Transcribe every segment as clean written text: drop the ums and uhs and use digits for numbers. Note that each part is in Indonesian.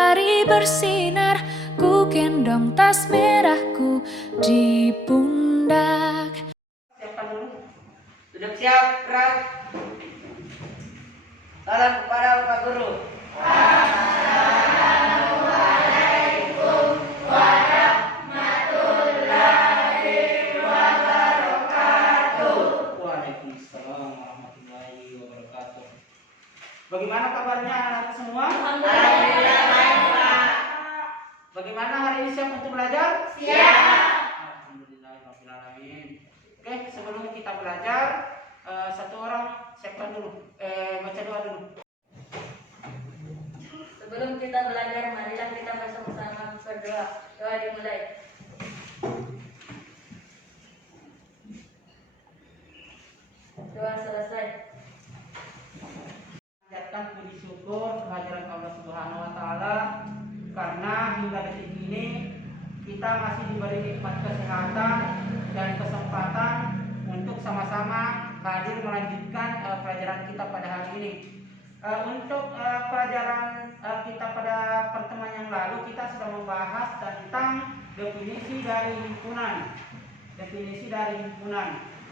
matahari bersinar, ku gendong tas merahku di pundak. Siapkan dulu. Duduk siap, gerak. Salam kepada Bapak Guru. Assalamualaikum warahmatullahi wabarakatuh. Waalaikumsalam warahmatullahi wabarakatuh. Bagaimana kabarnya anak-anak semua? Alhamdulillah baik, Pak. Bagaimana hari ini siap untuk belajar? Siap. Alhamdulillahirrahmanirrahim. Oke, sebelum kita belajar, satu orang siapkan dulu, baca doa dulu. Sebelum kita belajar, marilah kita bersama-sama berdoa. Doa dimulai. Doa selesai. Panjatkan puji syukur kehadiran Allah Subhanahu wa taala karena hingga detik ini kita masih diberi nikmat kesehatan dan kesempatan untuk sama-sama hadir melanjutkan pelajaran kita pada hari ini. Untuk pelajaran kita pada pertemuan yang lalu kita sudah membahas tentang definisi dari himpunan.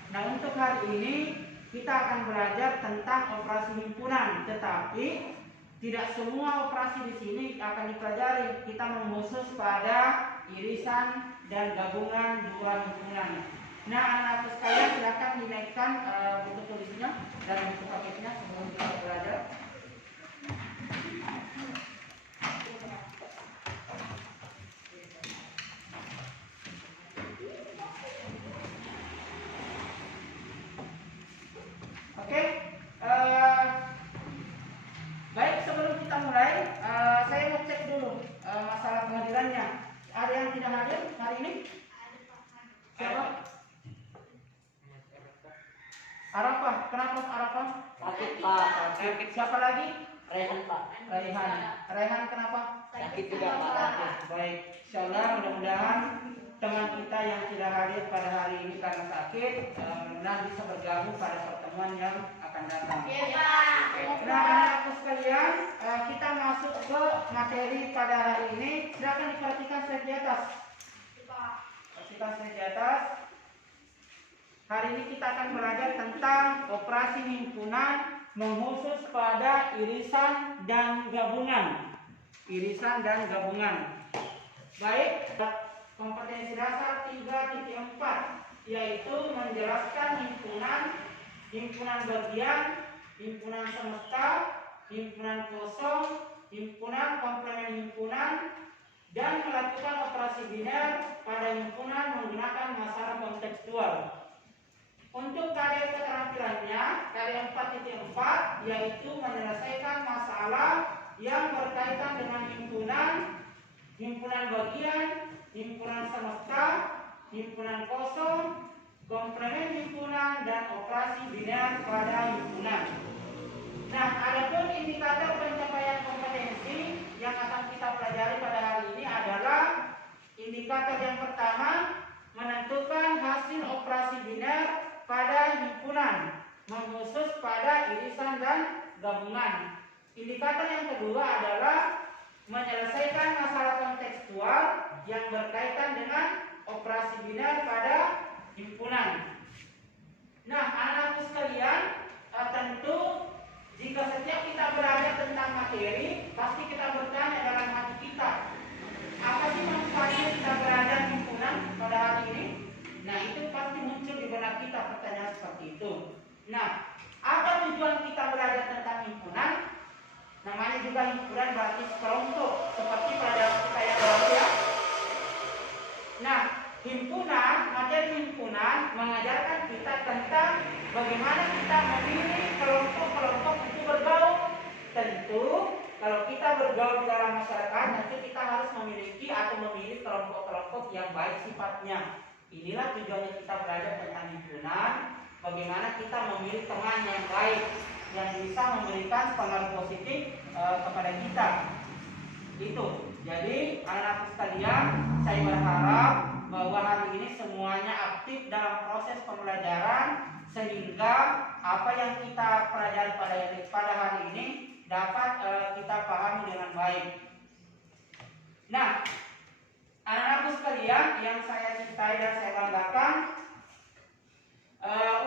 Nah, untuk hari ini kita akan belajar tentang operasi himpunan, tetapi tidak semua operasi di sini akan dipelajari. Kita mengkhusus pada irisan dan gabungan dua himpunan. Nah, anak-anak sekalian silakan dinaikkan buku tulisnya dan buku paketnya sebelum kita belajar. Oke, baik, sebelum kita mulai, saya mau cek dulu masalah kehadirannya. Ada yang tidak hadir hari ini? Siapa? Arafah. Kenapa Arafah? Sakit Pak. Sakit. Siapa lagi? Rehan Pak. Rehan kenapa? Sakit juga Pak. Baik, insyaallah mudah-mudahan teman kita yang tidak hadir pada hari ini karena sakit, mudah-mudahan bisa bergabung pada pertemuan yang akan datang. Nah, anak-anakku sekalian, kita masuk ke materi pada hari ini. Silakan diperhatikan slide di atas. Perhatikan slide di atas. Hari ini kita akan belajar tentang operasi himpunan mengkhusus pada irisan dan gabungan. Baik, kompetensi dasar 3.4 yaitu menjelaskan himpunan bagian, himpunan semesta, himpunan kosong, himpunan komplemen himpunan, dan melakukan operasi biner pada himpunan menggunakan masalah kontekstual. Untuk KDR keterampilannya, KDR 4.4 yaitu menyelesaikan masalah yang berkaitan dengan himpunan bagian, himpunan semesta, himpunan kosong, komplemen himpunan, dan operasi biner pada himpunan. Nah, adapun indikator pencapaian kompetensi yang akan kita pelajari pada hari ini adalah indikator yang pertama, menentukan hasil operasi biner pada himpunan mengkhusus pada irisan dan gabungan. Indikator yang kedua adalah menyelesaikan masalah kontekstual yang berkaitan dengan operasi biner pada himpunan. Nah, anak-anakku sekalian, tentu jika setiap kita belajar tentang materi, pasti kita bertanya dalam hati kita, apa sih manfaatnya kita belajar himpunan pada hari ini? Nah, itu pasti muncul di benak kita pertanyaan seperti itu. Nah, apa tujuan kita belajar tentang himpunan? Namanya juga himpunan berarti sekelompok, seperti pelajaran kita yang lalu ya. Nah, materi himpunan mengajarkan kita tentang bagaimana kita memilih kelompok-kelompok itu bergaul. Tentu, kalau kita bergaul di dalam masyarakat, tentu kita harus memilih kelompok-kelompok yang baik sifatnya. Inilah tujuannya kita belajar tentang himpunan, bagaimana kita memilih teman yang baik, yang bisa memberikan pengaruh positif kepada kita. Itu. Jadi anak-anak sekalian, saya berharap bahwa hari ini semuanya aktif dalam proses pembelajaran sehingga apa yang kita pelajari pada hari ini dapat kita pahami dengan baik. Nah, anak-anakku sekalian yang saya cintai dan saya banggakan,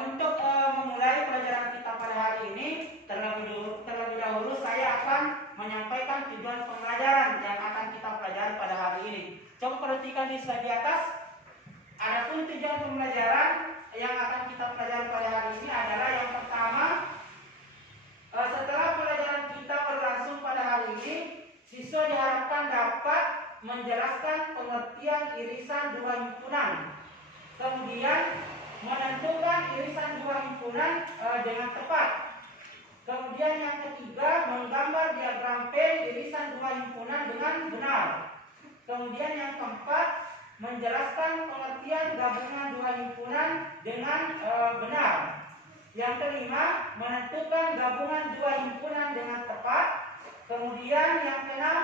untuk memulai pelajaran kita pada hari ini, terlebih dahulu saya akan menyampaikan tujuan pembelajaran yang akan kita pelajari pada hari ini. Coba perhatikan di slide di atas. Adapun tujuan pembelajaran yang akan kita pelajari pada hari ini adalah yang pertama, setelah pelajaran kita berlangsung pada hari ini, siswa diharapkan dapat menjelaskan pengertian irisan dua himpunan, kemudian menentukan irisan dua himpunan dengan tepat. Kemudian yang ketiga, menggambar diagram P irisan dua himpunan dengan benar. Kemudian yang keempat, menjelaskan pengertian gabungan dua himpunan dengan benar. Yang kelima, menentukan gabungan dua himpunan dengan tepat. Kemudian yang keenam,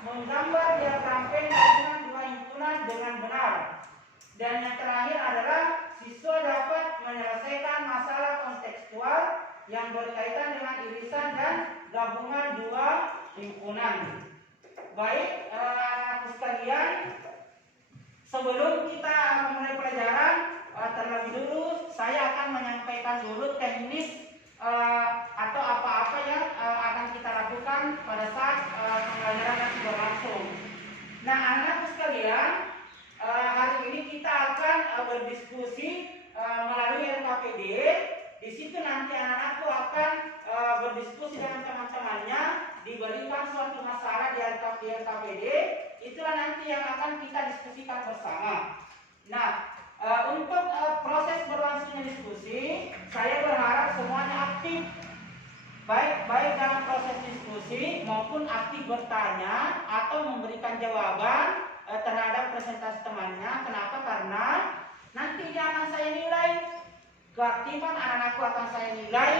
menggambar diagram P gabungan dua himpunan dengan benar. Dan yang terakhir adalah siswa dapat menyelesaikan masalah kontekstual yang berkaitan dengan irisan dan gabungan dua himpunan. Baik, anak-anak sekalian, sebelum kita memulai pelajaran, terlebih dulu saya akan menyampaikan dulu teknis atau apa-apa yang akan kita lakukan pada saat pembelajaran nanti berlangsung. Nah, anak-anak sekalian, hari ini kita akan berdiskusi melalui RKPD. Di situ nanti anak-anakku akan berdiskusi dengan teman-temannya, diberikan suatu masalah di RKPD. Itulah nanti yang akan kita diskusikan bersama. Nah, untuk proses berlangsungnya diskusi, saya berharap semuanya aktif, baik dalam proses diskusi maupun aktif bertanya atau memberikan jawaban terhadap presentasi temannya. Kenapa? Karena nanti akan saya nilai, keaktifan anak-anakku akan saya nilai,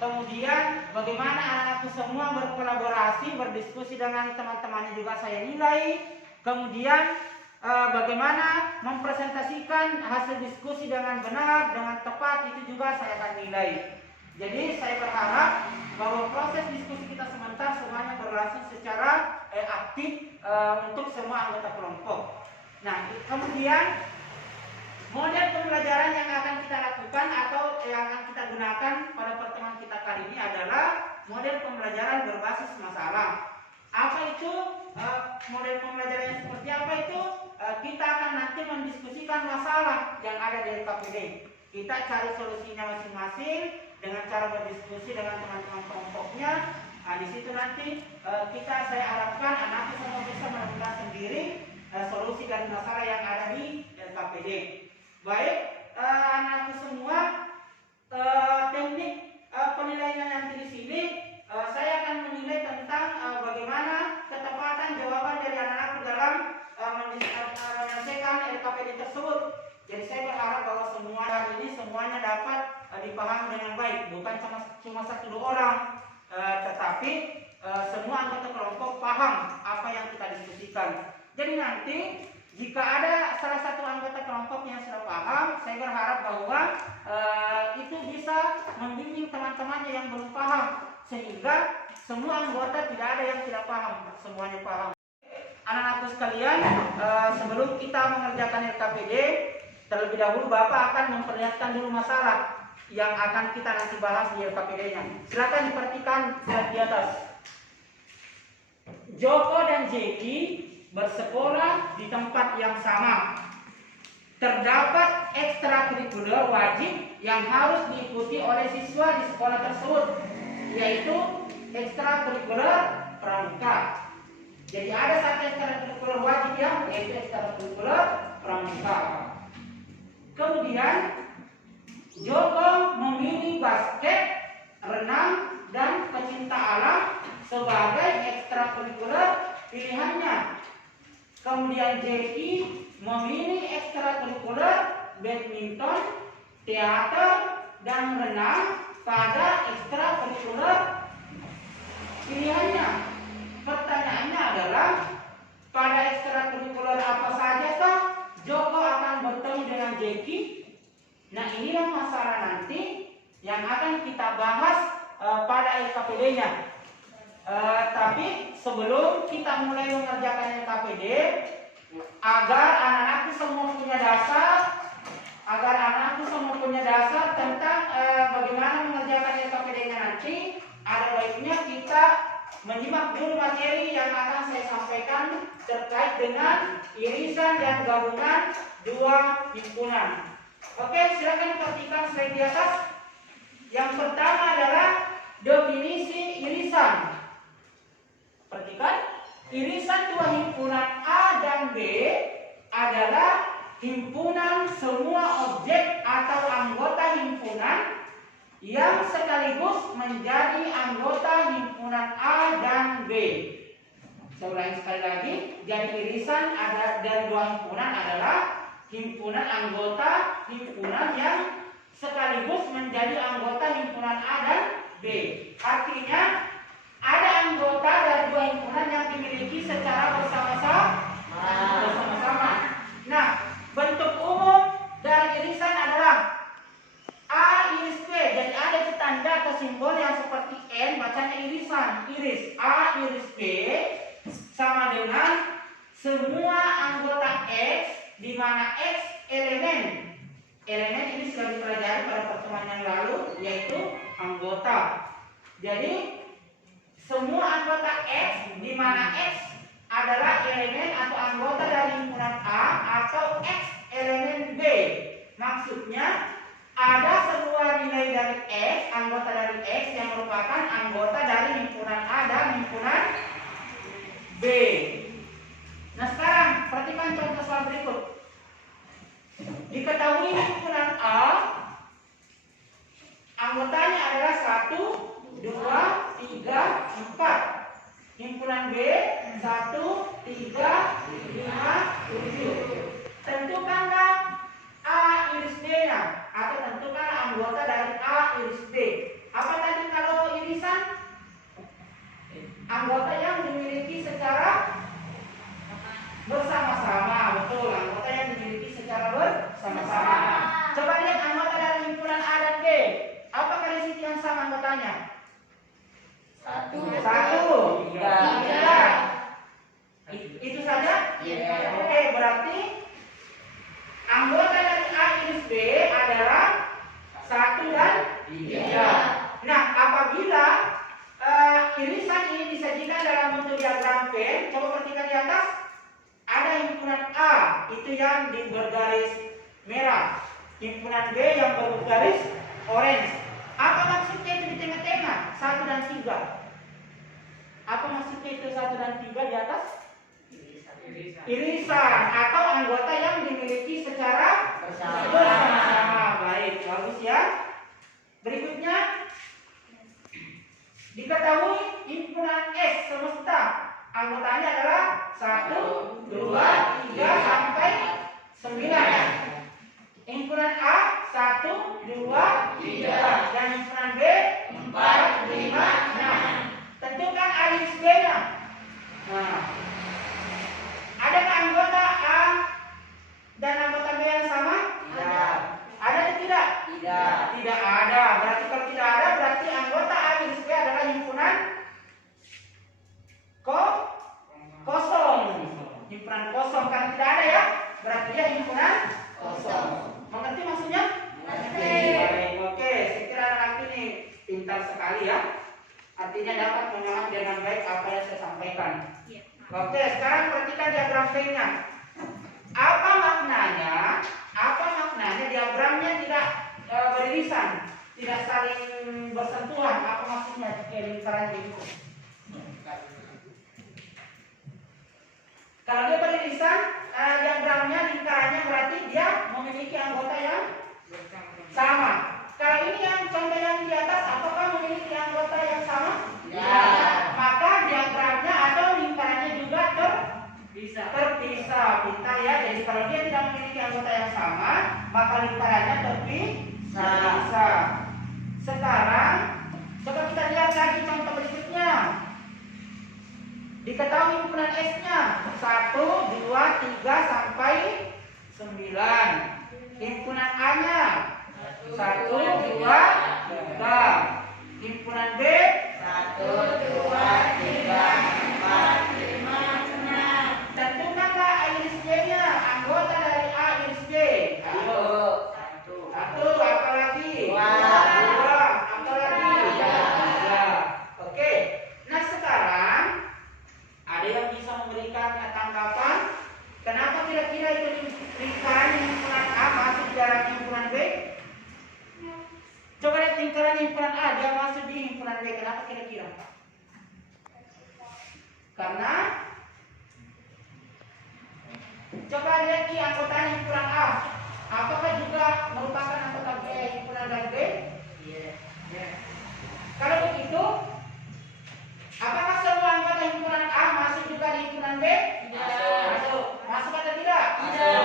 kemudian bagaimana anak-anakku semua berkolaborasi, berdiskusi dengan teman-temannya juga saya nilai, kemudian bagaimana mempresentasikan hasil diskusi dengan benar, dengan tepat, itu juga saya akan nilai. Jadi saya berharap bahwa proses diskusi kita sementara semuanya berlangsung secara aktif untuk semua anggota kelompok. Nah, kemudian model pembelajaran yang akan kita lakukan atau yang akan kita gunakan pada pertemuan kita kali ini adalah model pembelajaran berbasis masalah. Apa itu model pembelajaran yang seperti apa itu? Kita akan nanti mendiskusikan masalah yang ada di RKPD. Kita cari solusinya masing-masing dengan cara berdiskusi dengan teman-teman kelompoknya. Nah, di situ nanti saya harapkan anak semua bisa menemukan sendiri solusi dari masalah yang ada di RKPD. Baik, anak semua, teknik penilaian nanti di sini saya akan menilai tentang bagaimana ketepatan jawaban dari anak-anak dalam menyelesaikan RKPD tersebut. Jadi saya berharap bahwa semua hari ini semuanya dapat dipahami dengan baik, bukan cuma satu dua orang, tetapi semua anggota kelompok paham apa yang kita diskusikan. Jadi nanti jika ada salah satu anggota kelompok yang sudah paham, saya berharap bahwa itu bisa membimbing teman-temannya yang belum paham, sehingga semua anggota tidak ada yang tidak paham, semuanya paham. Anak-anakku sekalian, sebelum kita mengerjakan RKPD, terlebih dahulu Bapak akan memperlihatkan dulu masalah yang akan kita nanti bahas di RKPD-nya. Silakan diperhatikan slide di atas. Joko dan Jeki bersekolah di tempat yang sama. Terdapat ekstrakurikuler wajib yang harus diikuti oleh siswa di sekolah tersebut, yaitu ekstrakurikuler pramuka. Jadi ada satu ekstrakurikuler wajib yaitu ekstrakurikuler pramuka. Kemudian Joko memilih basket, renang, dan pecinta alam sebagai ekstrakurikuler pilihannya. Kemudian Jeki memilih ekstrakurikuler badminton, teater, dan renang pada ekstrakurikuler pilihannya. Pertanyaannya adalah, pada ekstrakurikuler apa saja kah Joko akan bertemu dengan Jeki? Nah, inilah masalah nanti yang akan kita bahas pada LKPD-nya. Tapi sebelum kita mulai mengerjakan KPD, agar anak-anakku semua punya dasar tentang bagaimana mengerjakan KPD-nya nanti, ada baiknya kita menyimak dulu materi yang akan saya sampaikan terkait dengan irisan dan gabungan dua himpunan. Oke, silakan perhatikan slide di atas. Yang pertama adalah definisi irisan. Perhatikan, irisan dua himpunan A dan B adalah himpunan semua objek atau anggota himpunan yang sekaligus menjadi anggota himpunan A dan B. Saya ulangi sekali lagi, jadi irisan ada dari dua himpunan adalah himpunan anggota himpunan yang sekaligus menjadi anggota himpunan A dan B. Artinya ada anggota dari dua himpunan yang dimiliki secara bersama-sama. Nah, bentuk umum dari irisan adalah A iris B. Jadi ada tanda atau simbol yang seperti N, bacanya irisan. Iris A iris B sama dengan semua anggota X, di mana X elemen. Elemen ini sudah dipelajari pada pertemuan yang lalu, yaitu anggota. Jadi semua anggota X, di mana X adalah elemen atau anggota dari himpunan A atau X elemen B. Maksudnya ada sebuah nilai dari X, anggota dari X yang merupakan anggota dari himpunan A dan himpunan B. Nah, sekarang perhatikan contoh soal berikut. Diketahui himpunan A anggotanya adalah 1, 2, 3, 4. Himpunan B 1, 3, 5, 7. Tentukanlah A iris B-nya atau tentukan anggota dari A iris B. Apa tadi kalau irisan? Anggota yang dimiliki secara bersama-sama. Betul, anggota yang dimiliki secara bersama-sama. Coba lihat anggota dari himpunan A dan B. Apa karakteristik yang sama anggotanya? 1, 3. Itu saja? Iya. Oke, berarti anggota dari A iris B adalah 1 dan 3. Nah, apabila irisan ini disajikan dalam bentuk diagram Venn, coba perhatikan di atas. Ada himpunan A, itu yang bergaris merah. Himpunan B yang bergaris orange. Apa maksudnya itu di tengah-tengah? 1 dan 3. Apa maksudnya itu 1 dan 3 di atas? Irisan atau anggota yang dimiliki secara bersama-sama. Baik, bagus ya. Berikutnya, diketahui himpunan S semesta anggotanya adalah 1, 2, 3 sampai 9. Himpunan A 1, 2, 3 dan himpunan B 4, 5, 6. Tentukan A iris B-nya. Nah, adakah anggota A dan anggota B yang sama? Tidak. Ada atau tidak? Tidak. Tidak ada. Berarti kalau tidak ada, berarti anggota A iris B adalah himpunan kosong. Himpunan kosong karena tidak ada ya. Berarti dia himpunan kosong. Mengerti maksudnya? Mengerti. Baik, oke. Saya kira anak ini pintar sekali ya. Artinya dapat menyimak dengan baik apa yang saya sampaikan. Oke, sekarang perhatikan diagram Venn-nya. Apa maknanya? Diagramnya tidak beririsan, tidak saling bersentuhan. Apa maksudnya lingkaran begitu? Kalau dia beririsan, diagramnya lingkarannya berarti dia memiliki anggota yang sama. Kalau ini yang contoh yang di atas, apakah memiliki anggota yang sama? Ya. Maka diagramnya atau lingkarannya juga terpisah. Pintar ya. Jadi kalau dia tidak memiliki anggota yang sama, maka lingkarannya terpisah. Sekarang coba kita lihat lagi contoh berikutnya. Diketahui himpunan S-nya 1, 2, 3 sampai 9. Himpunan A-nya 1, 2, 3. Himpunan B 1, 2, memberikan tanggapan. Kenapa kira-kira itu lingkaran himpunan A masuk dalam himpunan B? Coba lihat lingkaran himpunan A, dia masuk di himpunan B. Kenapa kira-kira? Karena coba lihat di anggota himpunan A, apakah juga merupakan anggota B himpunan dan B? Kalau begitu, apakah semua anggota himpunan A masuk juga di himpunan B? Masuk. Masuk atau tidak?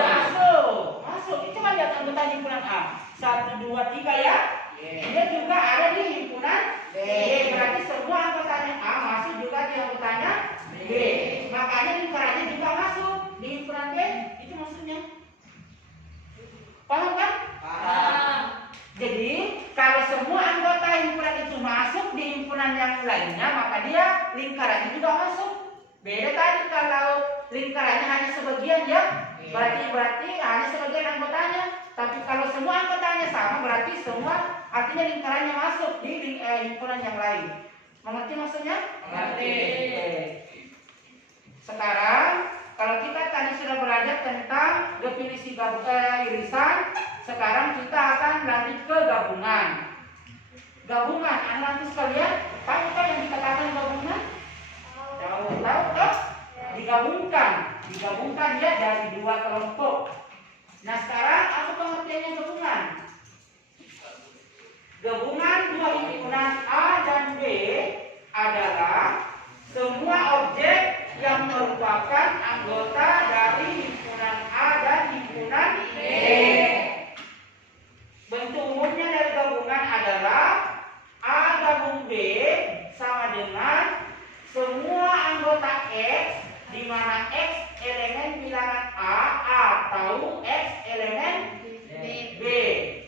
Masuk. Coba lihat anggota himpunan A. 1, 2, 3 ya. Dia juga ada di himpunan B. Berarti semua anggotanya A masuk juga di anggotanya B. Makanya lingkarannya juga masuk di himpunan B. Itu maksudnya. Paham kan? Paham. Jadi kalau semua anggota himpunan itu masuk di himpunan yang lainnya, maka dia lingkarannya juga masuk. Beda tadi kalau lingkarannya hanya sebagian ya, berarti hanya sebagian anggotanya. Tapi kalau semua anggotanya sama, berarti semua artinya lingkarannya masuk di himpunan yang lain. Mengerti maksudnya? Mengerti. Sekarang kalau kita tadi sudah belajar tentang definisi irisan, sekarang kita akan lanjut ke gabungan. Gabungan, anak-anak sekalian, tahu kan yang dikatakan gabungan? Tahu? Digabungkan ya dari dua kelompok. Nah sekarang apa pengertiannya gabungan? Gabungan dua himpunan A dan B adalah semua objek yang merupakan anggota dari himpunan A dan himpunan B. Bentuk umumnya dari gabungan adalah A gabung B sama dengan semua anggota X, di mana X elemen bilangan A atau X elemen B.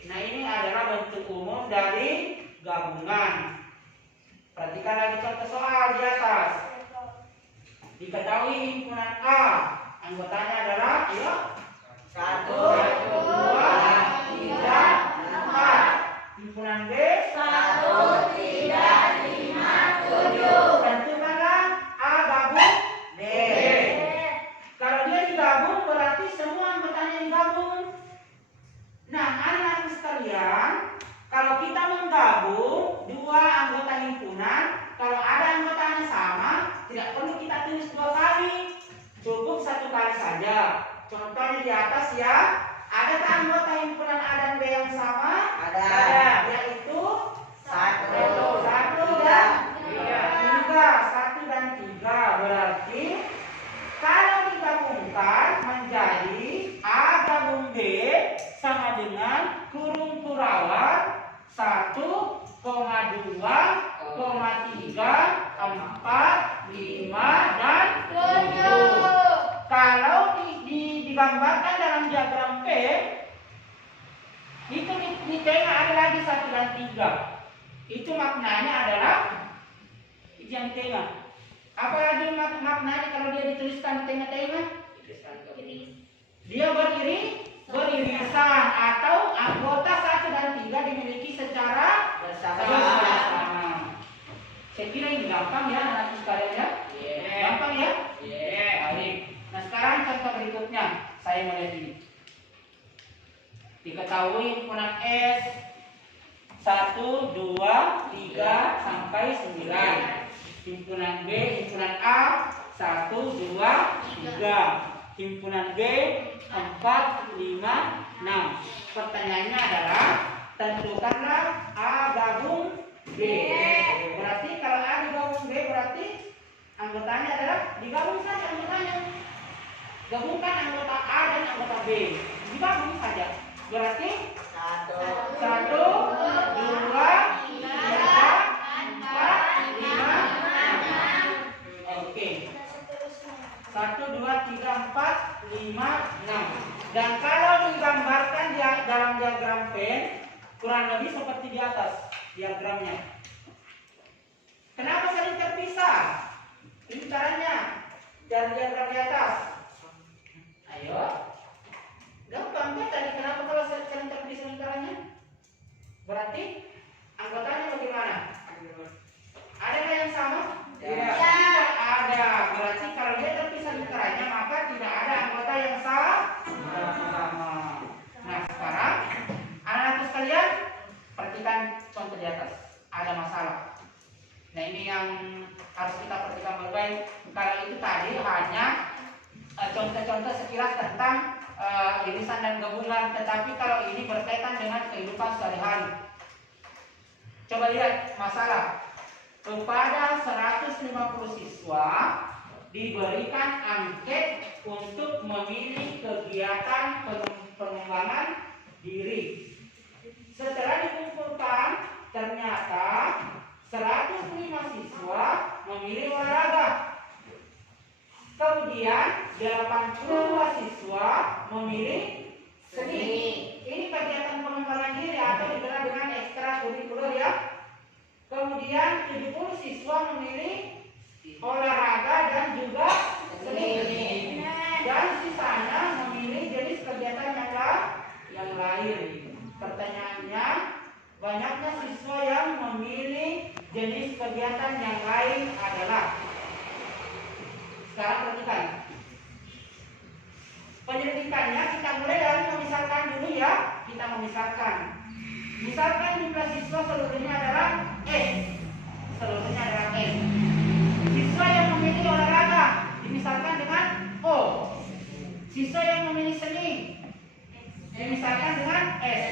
Nah ini adalah bentuk umum dari gabungan. Perhatikan lagi contoh soal di atas. Diketahui himpunan A anggotanya adalah 1, 2, 3, 4. Himpunan B 1, 3, 5, 7. tentukanlah A gabung B. Kalau dia digabung berarti semua anggotanya digabung. Nah anak-anak sekalian, kalau kita menggabung dua anggota himpunan, kalau ada anggotanya sama, tidak perlu kita tulis dua kali, cukup satu kali saja. Contohnya di atas ya, ada anggota himpunan A dan B yang sama? Ada. Yaitu 1 dan 3. 1 dan 3 berarti kalau digabungkan menjadi A gabung B sama dengan kurung kurawat 1, 2, 3, 4, 5, dan 7. Kalau digambarkan dalam diagram P, itu di tengah ada lagi 1 dan 3. Itu maknanya adalah itu yang di tengah. Apa lagi maknanya kalau dia dituliskan di tengah-tengah? Dia beririsan atau anggota 1 dan 3 dimiliki secara bersama. Saya kira ini gampang ya anak sekalian ya. Gampang ya? Baik. Nah sekarang contoh berikutnya saya mulai ini. Diketahui himpunan S 1, 2, 3 sampai 9. Himpunan B, himpunan A 1, 2, 3. Himpunan B 4, 5, 6. Pertanyaannya adalah tentukanlah A gabung B. Berarti kalau A digabung B berarti anggotanya adalah digabung saja anggotanya. Gabungkan anggota A dan anggota B. Digabung saja. Berarti 1, 2, 3, 4, 5, 6. Oke. 1, 2, 3, 4, 5, 6. Dan kalau digambarkan dalam diagram pen, kurang lebih seperti di atas diagramnya. Kenapa saling terpisah? Ini caranya dari diagram di atas. Ayo. Gampang kan tadi kenapa kalau saling terpisah lingkarannya? Berarti anggotanya bagaimana? Adakah yang sama? Tidak ada. Berarti kalau dia terpisah lingkaran contoh sekilas tentang irisan dan gabungan, tetapi kalau ini berkaitan dengan kehidupan sehari-hari. Coba lihat masalah. Kepada 150 siswa diberikan angket untuk memilih kegiatan pengembangan diri. Setelah dikumpulkan, ternyata 105 siswa memilih olahraga. Kemudian 82 siswa memilih seni. Ini kegiatan pengembangan diri atau dikenal dengan ekstrakurikuler ya. Kemudian 70 siswa memilih olahraga dan juga seni. Dan sisanya memilih jenis kegiatan yang lain. Pertanyaannya, banyaknya siswa yang memilih jenis kegiatan yang lain adalah. Sekarang perhatikan. Penyelidikannya kita mulai dari memisahkan dulu ya. Kita memisahkan. Misalkan jumlah siswa seluruhnya adalah S. Seluruhnya adalah S. Siswa yang memilih olahraga dimisalkan dengan O. Siswa yang memilih seni dimisalkan dengan S.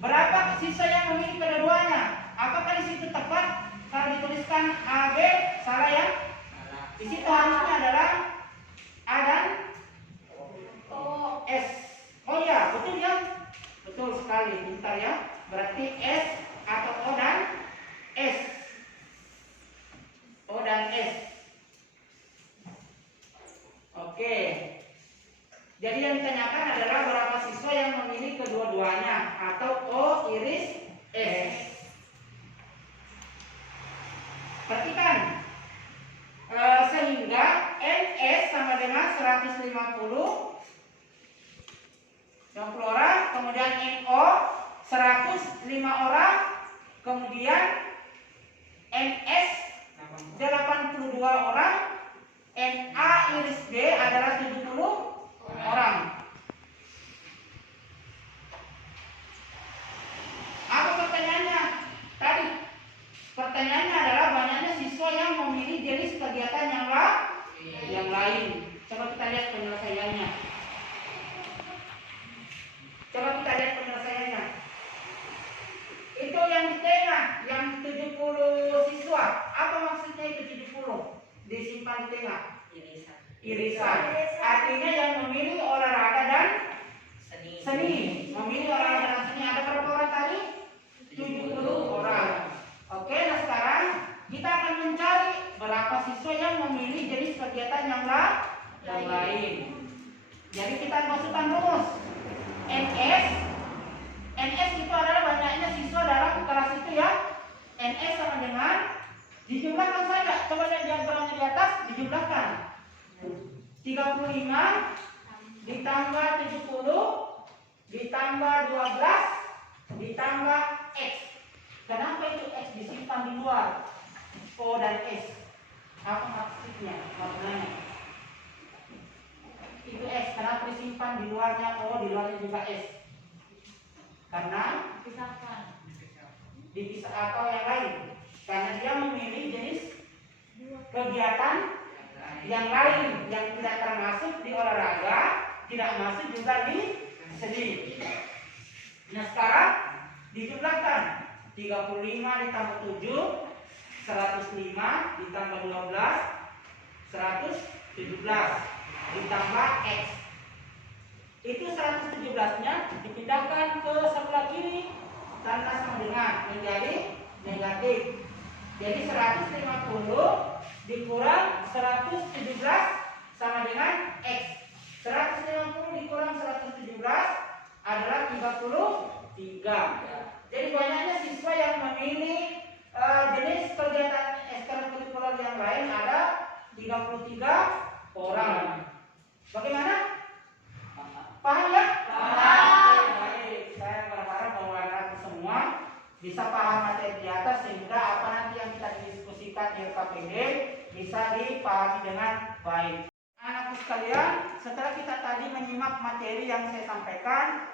Berapa siswa yang memilih kedua-duanya? Apakah di situ tepat? Kalau dituliskan A, B, salah ya? Di situ harusnya adalah A dan S. Oh ya, betul ya? Betul sekali, pintar ya. Berarti S atau O dan S. O dan S. Oke. Jadi yang ditanyakan adalah berapa siswa yang memilih kedua-duanya atau O iris S. Perhatikan. Sehingga NS sama dengan 150 orang, kemudian NO 105 orang, kemudian NS 82 orang, NA iris B adalah 70 orang. Apa pertanyaannya? Tadi pertanyaannya adalah banyaknya siswa yang memilih jenis kegiatan yang lain. Coba kita lihat penyelesaiannya. Itu yang di tengah, yang 70 siswa. Apa maksudnya itu 70? Disimpan di tengah. Irisan. Artinya yang memilih olahraga dan seni. Memilih olahraga dan seni. Ada berapa orang tadi? 70 orang. Oke, nah sekarang kita akan mencari berapa siswa yang memilih jenis kegiatan yang lain. Jadi kita masukkan rumus. NS itu adalah banyaknya siswa dalam kelas itu ya. NS sama dengan dijumlahkan saja. Coba lihat diagramnya di atas, dijumlahkan. 35 ditambah 70 ditambah 12 ditambah X. Kenapa itu X disimpan di luar? O dan S. Apa maksudnya? Maknanya. Itu X. Kenapa disimpan di luarnya O, di luarnya juga S? Karena dipisah atau yang lain. Karena dia memilih jenis kegiatan yang lain yang tidak termasuk di olahraga, tidak masuk juga di seni. Nah sekarang dijumlahkan 35 ditambah 7 105 ditambah 12 117 ditambah X. Itu 117 nya dipindahkan ke sebelah kiri tanda sama dengan menjadi negatif. Jadi 150 dikurang 117 sama dengan X. 150 dikurang 117 adalah 33. Jadi banyaknya siswa yang memilih jenis kegiatan ekstrakurikuler yang lain ada 33 orang. Bagaimana? Paham ya? Paham. Baik, saya berharap bahwa anak semua bisa paham materi di atas sehingga apa nanti yang kita diskusikan di LKPD bisa dipahami dengan baik. Anak sekalian, setelah kita tadi menyimak materi yang saya sampaikan,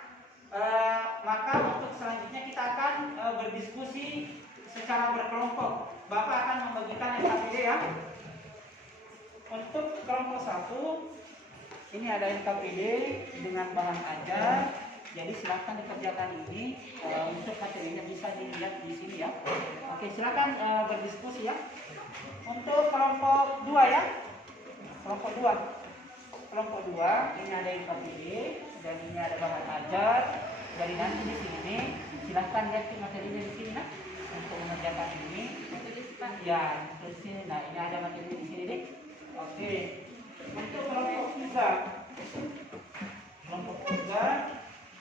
maka untuk selanjutnya kita akan berdiskusi secara berkelompok. Bapak akan membagikan LKPD ya. Untuk kelompok 1 Ini ada NKPD dengan bahan ajar. Jadi silakan dikerjakan ini. Untuk materinya bisa dilihat di sini ya. Oke, silakan berdiskusi ya. Untuk kelompok 2 ya. Kelompok 2. Kelompok 2 ini ada NKPD dan ini ada bahan ajar. Jadi nanti di sini silakan lihat materinya di sini nah. Untuk mengerjakan ini. Ya, terus sini. Nah, ini ada materi di sini nih. Oke. Untuk kelompok 3. Kelompok 3.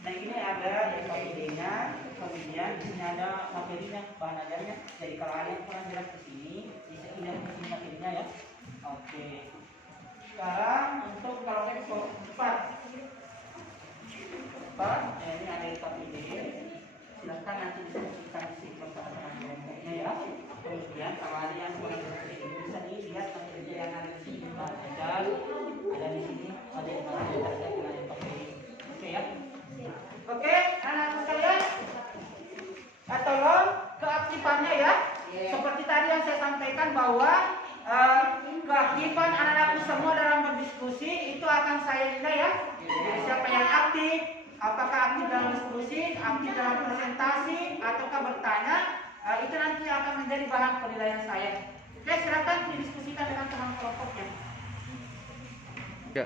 Nah, ini ada NKPD-nya. Kemudian di sini ada materinya, bahan ajarnya. Jadi kalau ada yang kurang jelas ke sini, bisa lihat di sini materinya ya. Oke. Sekarang untuk kelompok 4. Ini ada NKPD. Silakan nanti diskusikan di sini kelompoknya ya. Kemudian kalau ada yang kurang jelas bisa dilihat materinya yang ada di sini, bahan ajar ada di sini, ada yang terkait dengan NKPD. Oke ya. Oke, anak-anak sekalian, tolong keaktifannya ya. Seperti tadi yang saya sampaikan bahwa keaktifan anak-anakku semua dalam berdiskusi itu akan saya nilai ya. Jadi siapa yang aktif, apakah aktif dalam diskusi, aktif dalam presentasi, ataukah bertanya, itu nanti akan menjadi bahan penilaian saya. Oke, silakan didiskusikan dengan teman kelompoknya. Ya.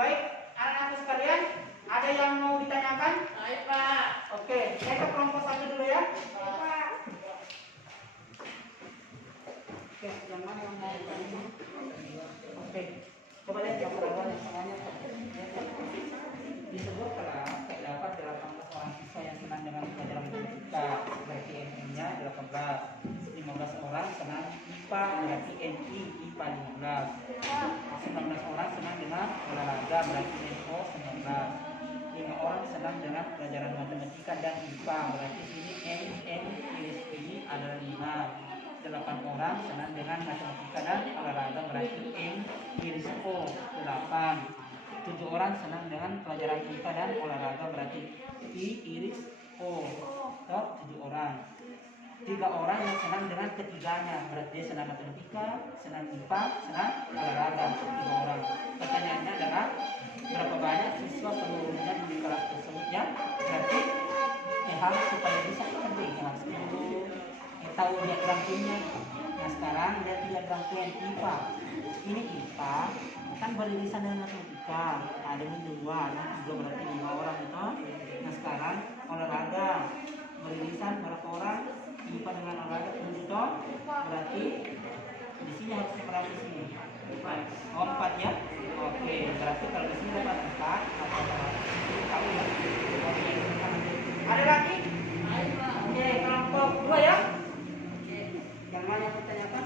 Baik, anak-anakku sekalian, ada yang mau ditanyakan? Baik, Pak. Oke, saya ke kelompok 1 dulu ya. Oke, yang mana yang mau ditanya? Oke, coba lihat yang berapa semuanya. Disebutkan terdapat 18 orang siswa yang senang dengan pelajaran matematika, berarti NM-nya 18. 15 orang senang IPA, berarti NI IPA 15. 19 orang senang dengan olahraga, berarti NO 19. 5 orang senang dengan pelajaran matematika dan IPA, berarti ini N I adalah 5. 8 orang senang dengan matematika dan olahraga, berarti M O 8. 7 orang senang dengan pelajaran IPA dan olahraga, berarti I O 7 orang. 3 orang yang senang dengan ketiganya, berarti dia senang matematika, senang IPA, senang olahraga. 3 orang. Pertanyaannya adalah berapa banyak siswa seluruhnya di kelas tersebut ya? Berarti harus supaya bisa kerja kelas dulu. Tahu diagram punya. Nah sekarang dia diagram punya IPA. Ini IPA kan beririsan dengan matematika. Ada ini 2, ini 3 berarti 5 orang itu. Nah sekarang olahraga beririsan berapa orang? IPA dengan olahraga 7 berarti di sini harus seperti sini. 4 ya. Oke, berarti kalau di sini dapat 4 tahu ya. Oke. Ada lagi? Oke, kelompok 2 ya. Yang mana yang ditanyakan?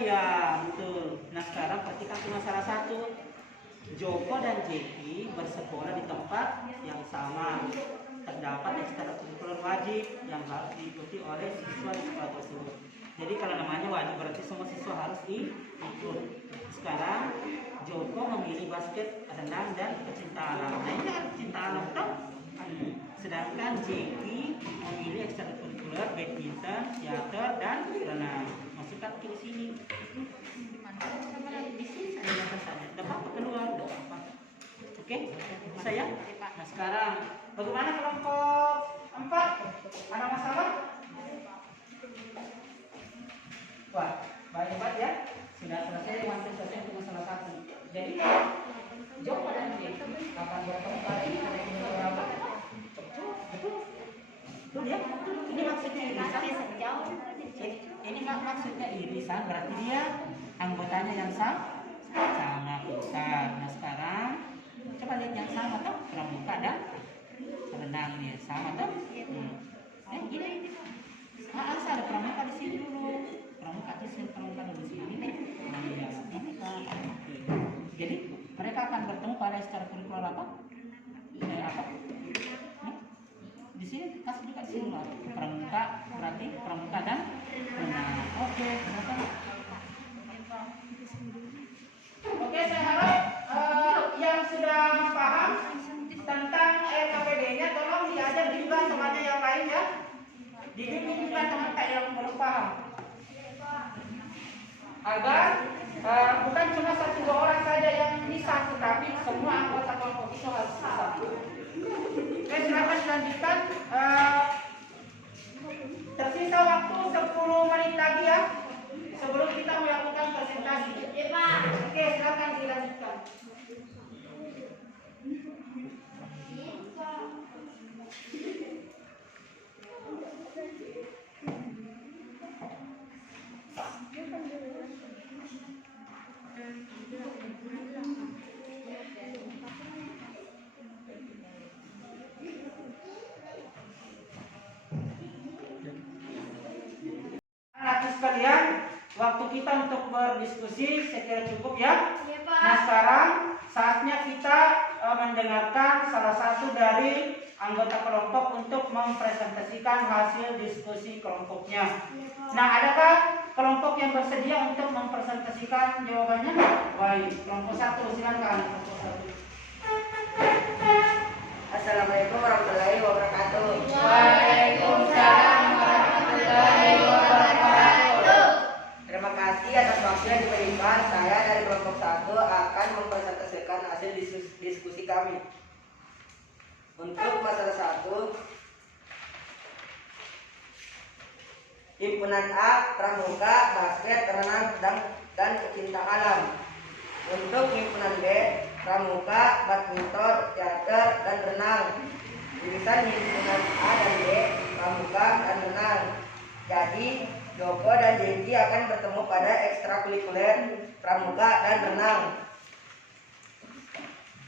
iya, betul. Nah sekarang perhatikan cuma salah satu. Joko dan Jeki bersekolah di tempat yang sama. Terdapat ekstrakurikuler wajib yang harus diikuti oleh siswa di sekolah tersebut. Jadi kalau namanya wajib berarti semua siswa harus diikut. Sekarang Joko memilih basket, renang, dan pecinta alam. Nah ini kan pecinta alam toh. Sedangkan Jeki memilih ekstrakurikuler badminton, teater, dan renang. Masukkan ke sini. Di sini saja saja. Dapat apa keluar? Dapat. Oke, bisa ya. Nah sekarang bagaimana kelompok 4? Ada masalah? Wah, baik banget ya. Sudah selesai hampir selesai untuk masalah 1. Jadi Joko dan Jeki akan bertemu kali ini berapa? Betul. Betul ya. Ini maksudnya irisan. Ini nggak maksudnya irisan, berarti dia anggotanya yang sama besar. Nah sekarang coba lihat yang sama tuh, pramuka dan renang nih sama tuh. Gini. Harus ada pramuka di sini dulu. Pramuka di sini nih. Nah, iya. Oke. Jadi mereka akan bertemu pada ekstrakurikuler apa? Apa? Nih. Di sini kasih juga di sini lah. Pramuka berarti pramuka dan renang. Oke, kenapa? Oke, saya harap yang sudah paham tentang LKPD-nya tolong diajar juga temannya yang lain ya. Dibimbing juga teman yang belum paham. Agar bukan cuma 1-2 orang saja yang bisa, tetapi semua anggota kelompok itu harus bisa. Oke, silakan dilanjutkan. Tersisa waktu 10 menit lagi ya sebelum kita melakukan presentasi. Oke, silakan dilanjutkan. Anak sekalian, waktu kita untuk berdiskusi saya kira cukup ya. Nah sekarang saatnya kita mendengarkan salah satu dari anggota kelompok untuk mempresentasikan hasil diskusi kelompoknya. Nah adakah kelompok yang bersedia untuk mempresentasikan jawabannya? Baik, kelompok 1 silakan. Kelompok 1. Assalamualaikum warahmatullahi wabarakatuh. Waalaikumsalam warahmatullahi wabarakatuh. Terima kasih atas waktu yang diberikan. Saya dari kelompok 1 akan mempresentasikan hasil diskusi kami. Untuk masalah 1, himpunan A, pramuka, basket, renang, dan pecinta alam. Untuk himpunan B, pramuka, badminton, teater, dan renang. Jurusan himpunan A dan B, pramuka, dan renang. Jadi Joko dan Jeki akan bertemu pada ekstrakurikuler pramuka dan renang.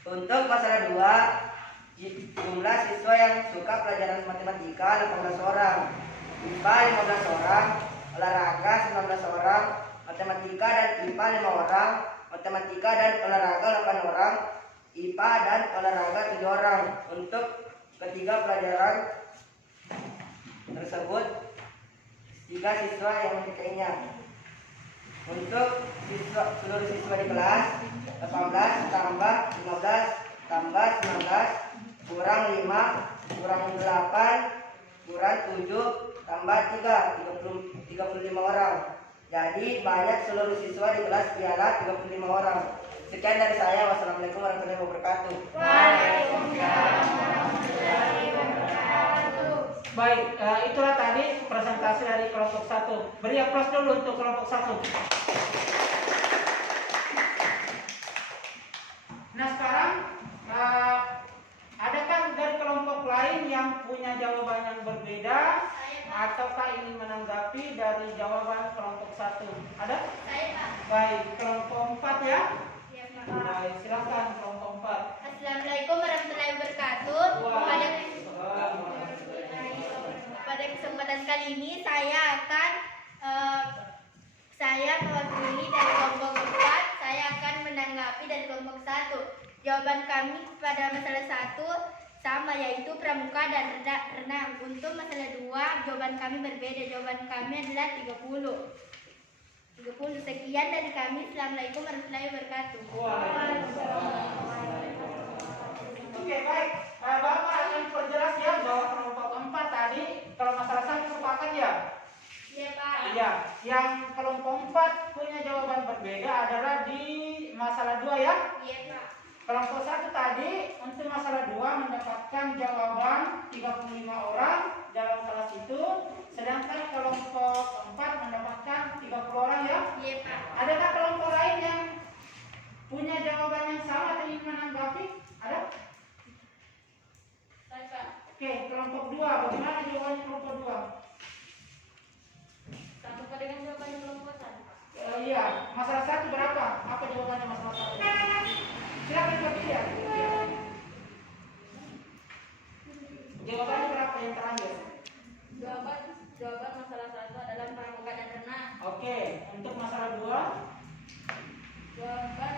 Untuk masalah 2, jumlah siswa yang suka pelajaran matematika 18 orang, IPA 15 orang, olahraga 19 orang, matematika dan IPA 5 orang, matematika dan olahraga 8 orang, IPA dan olahraga 7 orang. Untuk ketiga pelajaran tersebut 3 siswa yang menyukainya. Untuk seluruh siswa di kelas 18 tambah 15 tambah 19 kurang 5 kurang 8 kurang 7 tambah 35 orang. Jadi banyak seluruh siswa di kelas ialah 35 orang. Sekian dari saya. Wassalamualaikum warahmatullahi wabarakatuh. Waalaikumsalam warahmatullahi wabarakatuh. Baik, itulah tadi presentasi dari kelompok 1. Beri aplaus dulu untuk kelompok 1. Nah sekarang adakah dari kelompok lain yang punya jawaban yang berbeda ataukah ingin menanggapi dari jawaban kelompok 1? Ada? Baik, kelompok 4 ya. Baik, silakan kelompok 4. Assalamualaikum warahmatullahi wabarakatuh. Pada kesempatan kali ini saya akan Saya mewakili dari kelompok 4. Saya akan menanggapi dari kelompok 1. Jawaban kami pada masalah 1 sama, yaitu pramuka dan renang. Untuk masalah 2, jawaban kami berbeda. Jawaban kami adalah 30. Sekian dari kami. Assalamualaikum warahmatullahi wabarakatuh. Oke, baik. Bapak akan perjelas ya bahwa kelompok 4 tadi kalau masalah 1 sepakat ya? Iya, Pak. Iya, yang kelompok 4 punya jawaban berbeda adalah di masalah 2 ya. Iya, Pak. Kelompok 1 tadi untuk masalah 2 mendapatkan jawaban 35 orang dalam kelas itu, sedangkan kelompok 4 mendapatkan 30 orang ya. Iya, Pak. Adakah kelompok lain yang punya jawaban yang sama atau ingin menanggapi? Ada? Saya, Pak. Oke, kelompok 2, bagaimana jawabannya kelompok 2? Sama dengan jawabannya kelompok 1, Pak. Iya, masalah 1 berapa? Apa jawabannya masalah 1? Silakan berpikir. Jawabannya berapa yang terakhir? Jawaban masalah 1 adalah pramuka dan renang. Oke, untuk masalah 2? Jawaban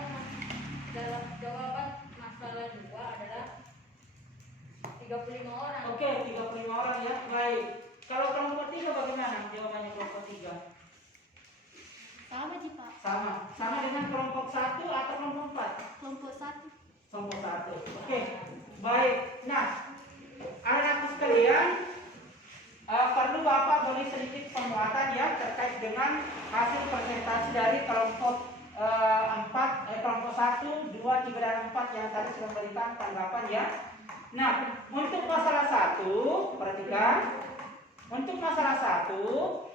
masalah 2 adalah 35 orang. Oke, 35 orang ya. Baik. Kalau kelompok 3 bagaimana jawabannya kelompok 3? Sama sih, Pak. Sama dengan kelompok 1 atau kelompok 4? Kelompok 1. Kelompok 1. Oke. Baik. Nah, anak-anak sekalian, perlu Bapak beri sedikit penguatan ya terkait dengan hasil presentasi dari kelompok 4, kelompok 1, 2, 3 dan 4 yang tadi sudah memberikan tanggapan ya. Nah, untuk masalah 1, perhatikan. Untuk masalah 1,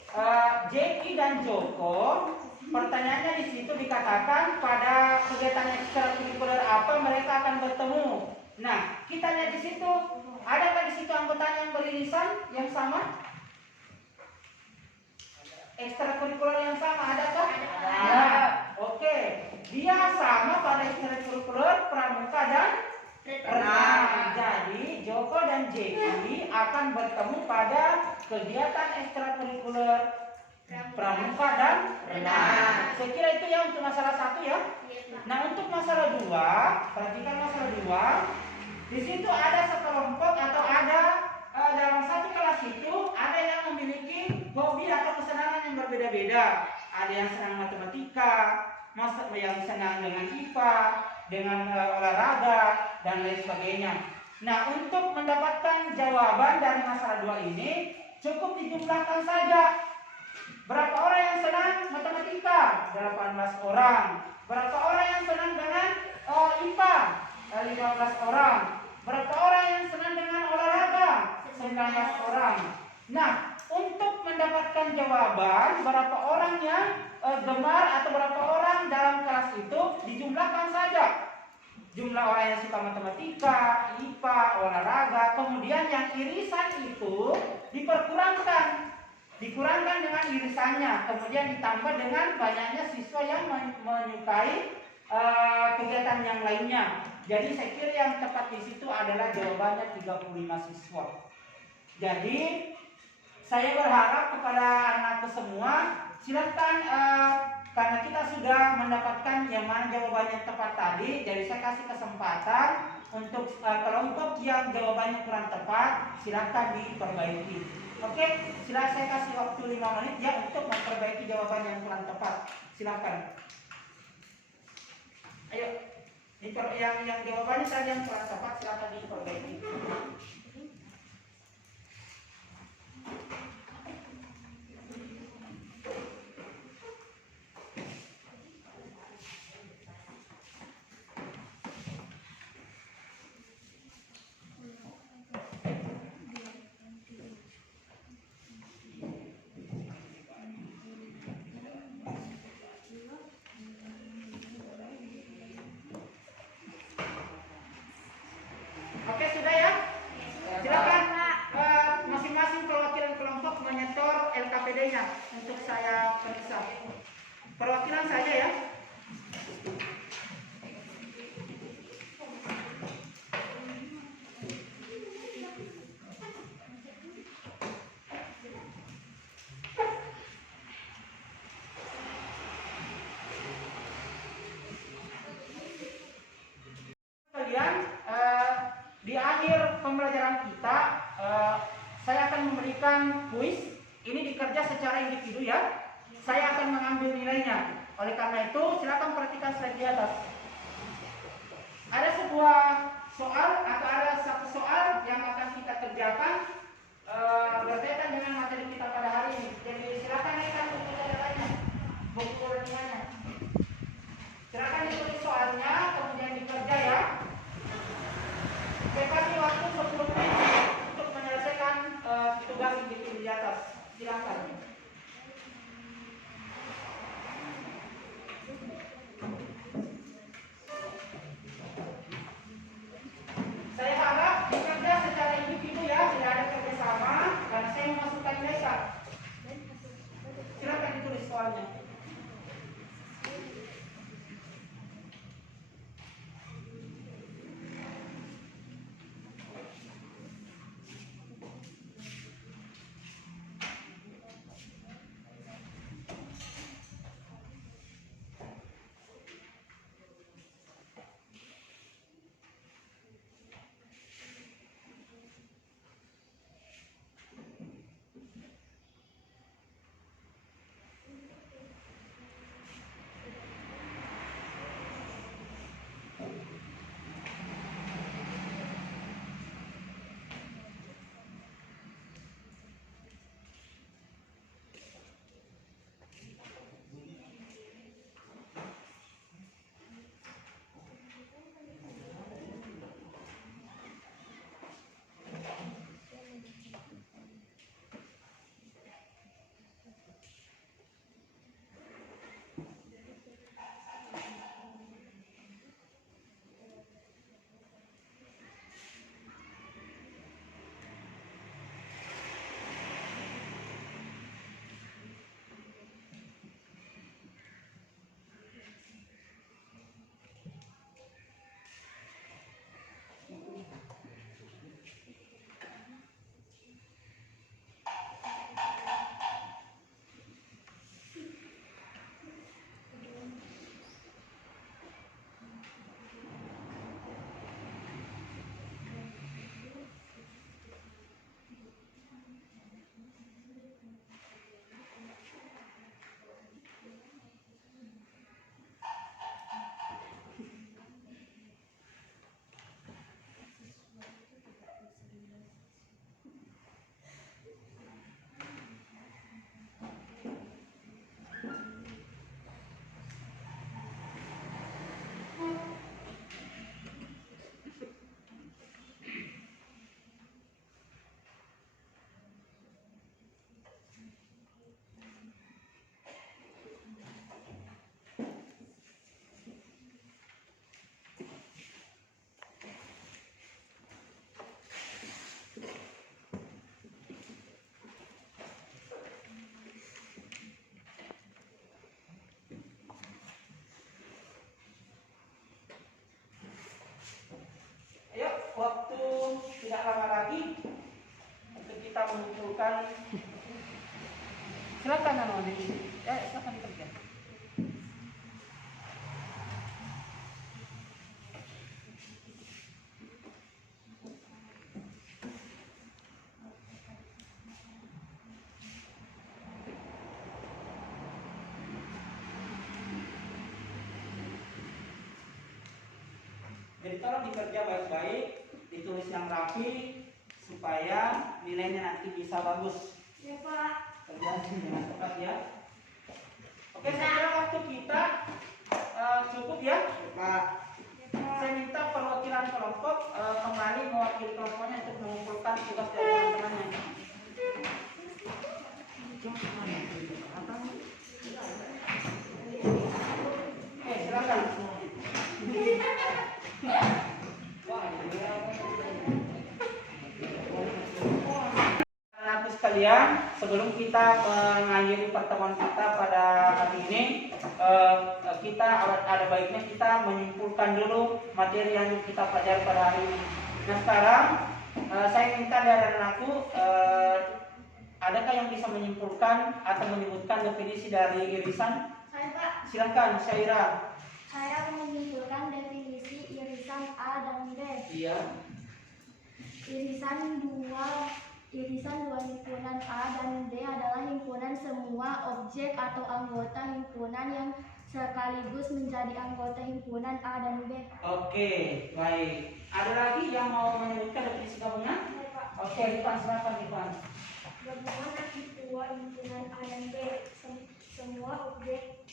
Jeki dan Joko, pertanyaannya di situ dikatakan pada kegiatan ekstrakurikuler apa mereka akan bertemu. Nah, kita lihat di situ, adakah di situ anggotanya yang beririsan yang sama? Ekstrakurikuler yang sama adakah? Ada. Oke, dia sama pada ekstrakurikuler pramuka dan renang. Jadi Joko dan Jeki akan bertemu pada kegiatan ekstrakurikuler pramuka dan renang. Saya kira itu ya untuk masalah 1 ya. Nah, untuk masalah 2, perhatikan masalah 2. Di situ ada sekelompok atau ada dalam satu kelas itu ada yang memiliki hobi atau kesenangan yang berbeda-beda. Ada yang senang matematika, yang senang dengan IPA, dengan olahraga dan lain sebagainya. Nah, untuk mendapatkan jawaban dari masalah 2 ini cukup dijumlahkan saja. Berapa orang yang senang matematika? 18 orang. Berapa orang yang senang dengan IPA? 15 orang. Berapa orang yang senang dengan olahraga? 19 orang. Nah, untuk mendapatkan jawaban berapa orang yang gemar atau berapa orang dalam kelas itu dijumlahkan saja. Jumlah orang yang suka matematika, IPA, olahraga, kemudian yang irisan itu dikurangkan dengan irisannya, kemudian ditambah dengan banyaknya siswa yang menyukai kegiatan yang lainnya. Jadi saya kira yang tepat di situ adalah jawabannya 35 siswa. Jadi saya berharap kepada anak-anakku semua, silakan karena kita sudah mendapatkan yang mana jawabannya tepat tadi, jadi saya kasih kesempatan untuk kelompok yang jawabannya kurang tepat, silakan diperbaiki. Oke, silakan saya kasih waktu 5 menit ya untuk memperbaiki jawaban yang kurang tepat. Silakan. Ayo, yang jawabannya tadi yang kurang tepat silakan diperbaiki. Oke, sudah ya? Silakan masing-masing perwakilan kelompok menyetor LKPD-nya untuk saya periksa. Perwakilan saja ya. pembelajaran kita, saya akan memberikan kuis. Ini dikerja secara individu ya. Saya akan mengambil nilainya. Oleh karena itu, silakan perhatikan slide di atas. Ada sebuah soal atau ada satu soal yang akan kita kerjakan berkaitan dengan materi kita pada hari ini. Jadi silakan lihat buku catatannya, buku renungannya. Silakan ditulis soalnya, kemudian dikerja ya. Saya kasih waktu 10 menit untuk menyelesaikan tugas individu di atas. Silakan. Saya harap bekerja secara individu ya, tidak ada kerjasama, dan saya memasukkan nilai. Silakan ditulis soalnya. Waktu tidak lama lagi untuk kita mengumpulkan. Silakan anak-anak silakan kerja. Jadi tolong dikerja baik-baik, ditulis yang rapi supaya nilainya nanti bisa bagus. Ya Pak. Kerja dengan tepat ya. Oke, saya kira waktu kita cukup ya, Pak. Saya minta perwakilan kelompok kembali mewakili kelompoknya untuk mengumpulkan tugas dari teman-temannya. Oke, silakan. Anak sekalian, sebelum kita mengakhiri pertemuan kita pada hari ini, kita ada baiknya kita menyimpulkan dulu materi yang kita pelajari pada hari ini. Nah sekarang saya minta dari anakku, adakah yang bisa menyimpulkan atau menyebutkan definisi dari irisan? Saya Pak. Silakan, Syaira. Saya menyimpulkan definisi irisan A dan B. Iya. Irisan dua himpunan A dan B adalah himpunan semua objek atau anggota himpunan yang sekaligus menjadi anggota himpunan A dan B. Oke, baik. Ada lagi yang mau menyebutkan definisi gabungan? Oke, Ivan, silakan Ivan. Gabungan arti dua himpunan A dan B. Semua objek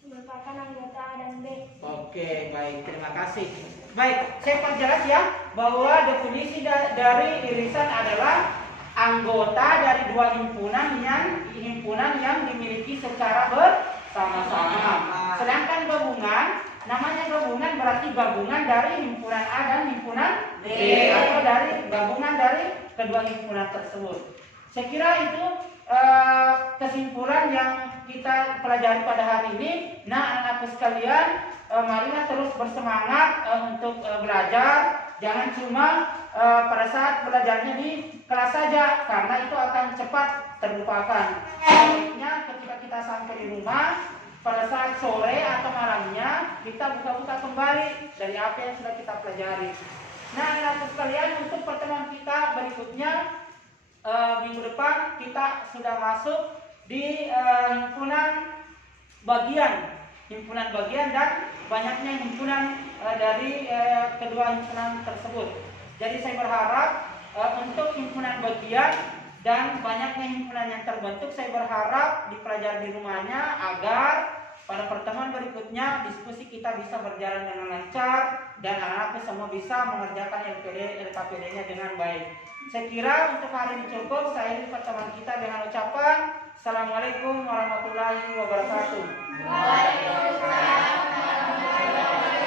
merupakan anggota A dan B. Oke, baik. Terima kasih. Baik, saya perjelas ya bahwa definisi dari irisan adalah anggota dari dua himpunan yang dimiliki secara bersama-sama. Sedangkan gabungan, namanya gabungan berarti gabungan dari himpunan A dan himpunan B atau dari gabungan dari kedua himpunan tersebut. Saya kira itu kesimpulan yang kita pelajari pada hari ini. Nah, anak-anakku sekalian, marilah terus bersemangat untuk belajar. Jangan cuma pada saat belajarnya di kelas saja, karena itu akan cepat terlupakan. Sebaiknya ketika kita sampai di rumah, pada saat sore atau malamnya, kita buka-buka kembali dari apa yang sudah kita pelajari. Nah, anak-anakku sekalian, untuk pertemuan kita berikutnya, minggu depan kita sudah masuk di himpunan bagian dan banyaknya himpunan dari kedua himpunan tersebut. Jadi saya berharap untuk himpunan bagian dan banyaknya himpunan yang terbentuk, saya berharap dipelajari di rumahnya agar pada pertemuan berikutnya diskusi kita bisa berjalan dengan lancar dan anak-anak semua bisa mengerjakan LKPD-nya dengan baik. Saya kira untuk hari ini cukup. Saya akhiri pertemuan kita dengan ucapan Assalamualaikum warahmatullahi wabarakatuh. Waalaikumsalam warahmatullahi wabarakatuh.